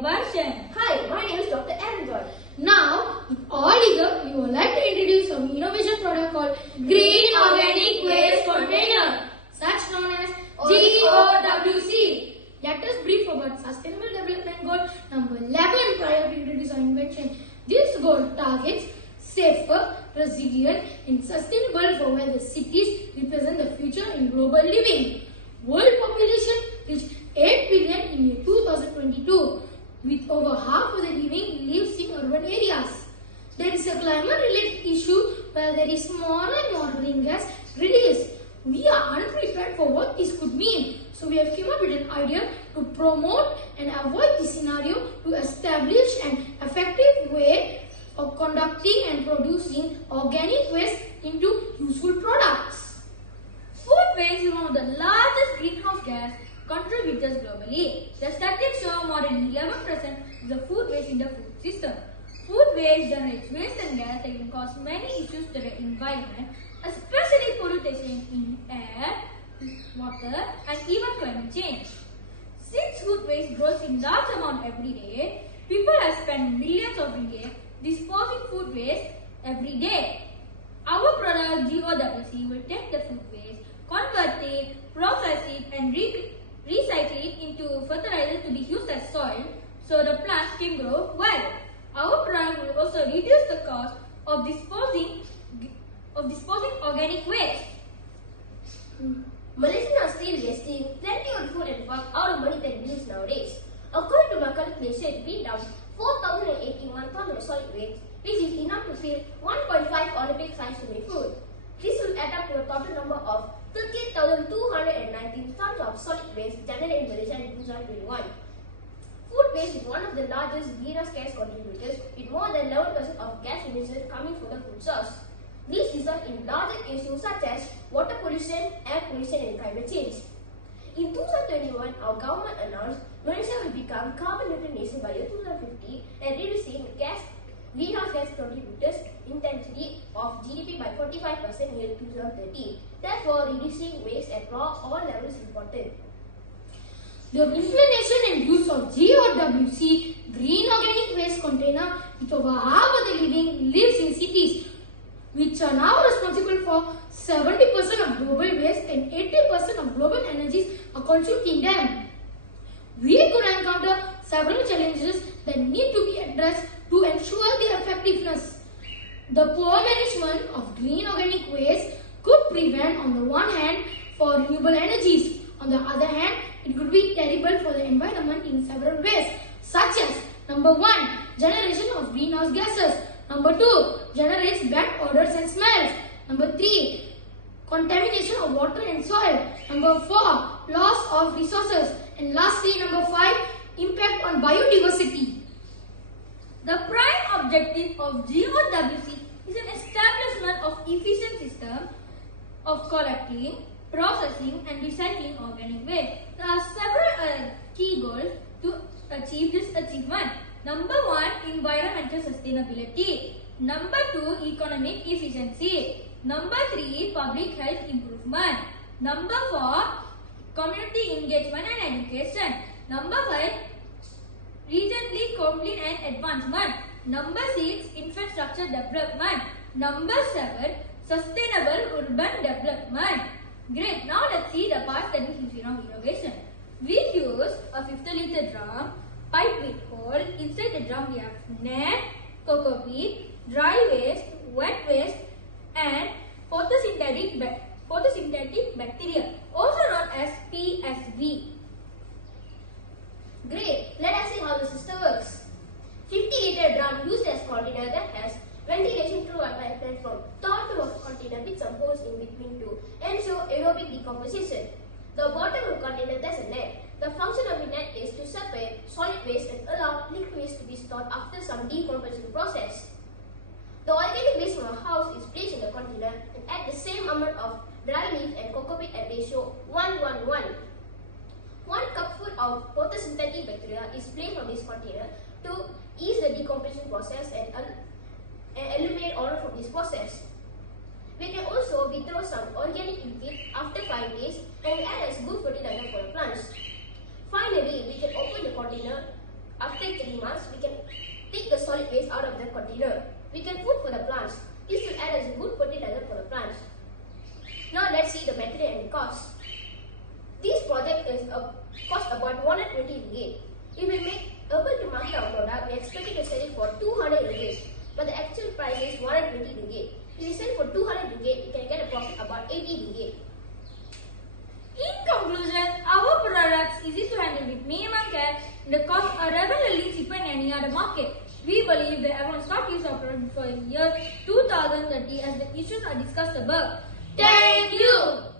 version. Hi, my name is Dr. Aaron. Now, with all eager, we would like to introduce some innovation product called Green Organic Waste Container, such known as GOWC. Let us brief about Sustainable Development Goal number 11 prior to introduce our invention. This goal targets safer, resilient and sustainable for where the cities represent the future in global living. World population reached 8 billion in year 2022, with over half of the living lives in urban areas. There is a climate-related issue where there is more and more green gas released. We are unprepared for what this could mean, so we have come up with an idea to promote and avoid this scenario to establish an effective way of conducting and producing organic waste into useful products. Food waste is one of the largest greenhouse gas contributors globally. The statistics show more than 11% of the food waste in the food system. Food waste generates waste and gas that can cause many issues to the environment, especially pollution in air, water, and even climate change. Since food waste grows in large amount every day, people have spent millions of ringgit disposing food waste every day. Our product GOWC will take the food waste, convert it, process it, and recycle it into fertilizer to be used as soil so the plants can grow well. Our product will also reduce the cost of disposing organic waste. Malaysians are still wasting plenty of food and work out of money than bills nowadays. According to my calculation, we dump 4,081 tons of solid waste, which is enough to fill 1.5 Olympic-sized swimming pool. This will add up to a total number of 30,219 tons of solid waste generated in Malaysia in 2021. Food waste is one of the largest greenhouse gas contributors, with more than 11% of gas emissions coming from the food source. These result in larger issues such as water pollution, air pollution, and climate change. In 2021, our government announced Malaysia will become carbon neutral nation by year 2050 and reducing greenhouse gas contributors intensity of GDP by 45% in year 2030. Therefore, reducing waste at all levels is important. The implementation and use of GOWC, Green Organic Waste Container, with over half of the living lives in cities, which are now responsible for 70% of global waste and 80% of global energies are consumed in them. We could encounter several challenges that need to be addressed to ensure their effectiveness. The poor management of green organic waste could prevent, on the one hand, for renewable energies. On the other hand, it could be terrible for the environment in several ways, such as number 1, generation of greenhouse gases. Number 2, generates bad odors and smells. Number 3, contamination of water and soil. Number 4, loss of resources. And lastly, number 5, impact on biodiversity. The prime objective of GOWC is an establishment of efficient system of collecting, processing and recycling organic waste. There are several key goals to achieve this achievement. Number 1, environmental sustainability. Number 2, economic efficiency. Number 3, public health improvement. Number 4, community engagement and education. Number 5, regionally conflict and advancement. Number 6, infrastructure development. Number 7, sustainable urban development. Great, now let's see the parts that we use in our innovation. We use a 50-liter drum, pipe with hole. Inside the drum we have net, cocoa bean, dry waste, wet waste and photosynthetic bacteria, also known as PSB. Great, let us see how the system works. 50-liter drum used as container that has ventilation through a pipeline from top to of container with some holes in between to ensure aerobic decomposition. The bottom of the container there's a net. The function of the net is to separate solid waste and allow liquid waste to be stored after some decomposition process. The organic waste from a house is placed in the container and add the same amount of dry leaf and cocoa peat at ratio 1:1:1. 1 cupful of photosynthetic bacteria is placed on this container to ease the decomposition process and eliminate odor from this process. We can also withdraw some organic liquid after 5 days and add as good fertilizer for the plants. Finally, we can open the container after fertilizer container. We can put for the plants. This will add as a good fertilizer for the plants. Now let's see the material and cost. This project is cost about 120 ringgit. If we make able to market our product, we expect to sell it for 200 ringgit. But the actual price is 120 ringgit. If we sell for 200 ringgit, we can get a profit about 80 ringgit. In conclusion, our products easy to handle with minimum care and the cost are regularly cheaper than any other market. We believe that everyone start use our product for year 2030 as the issues are discussed above. Thank you.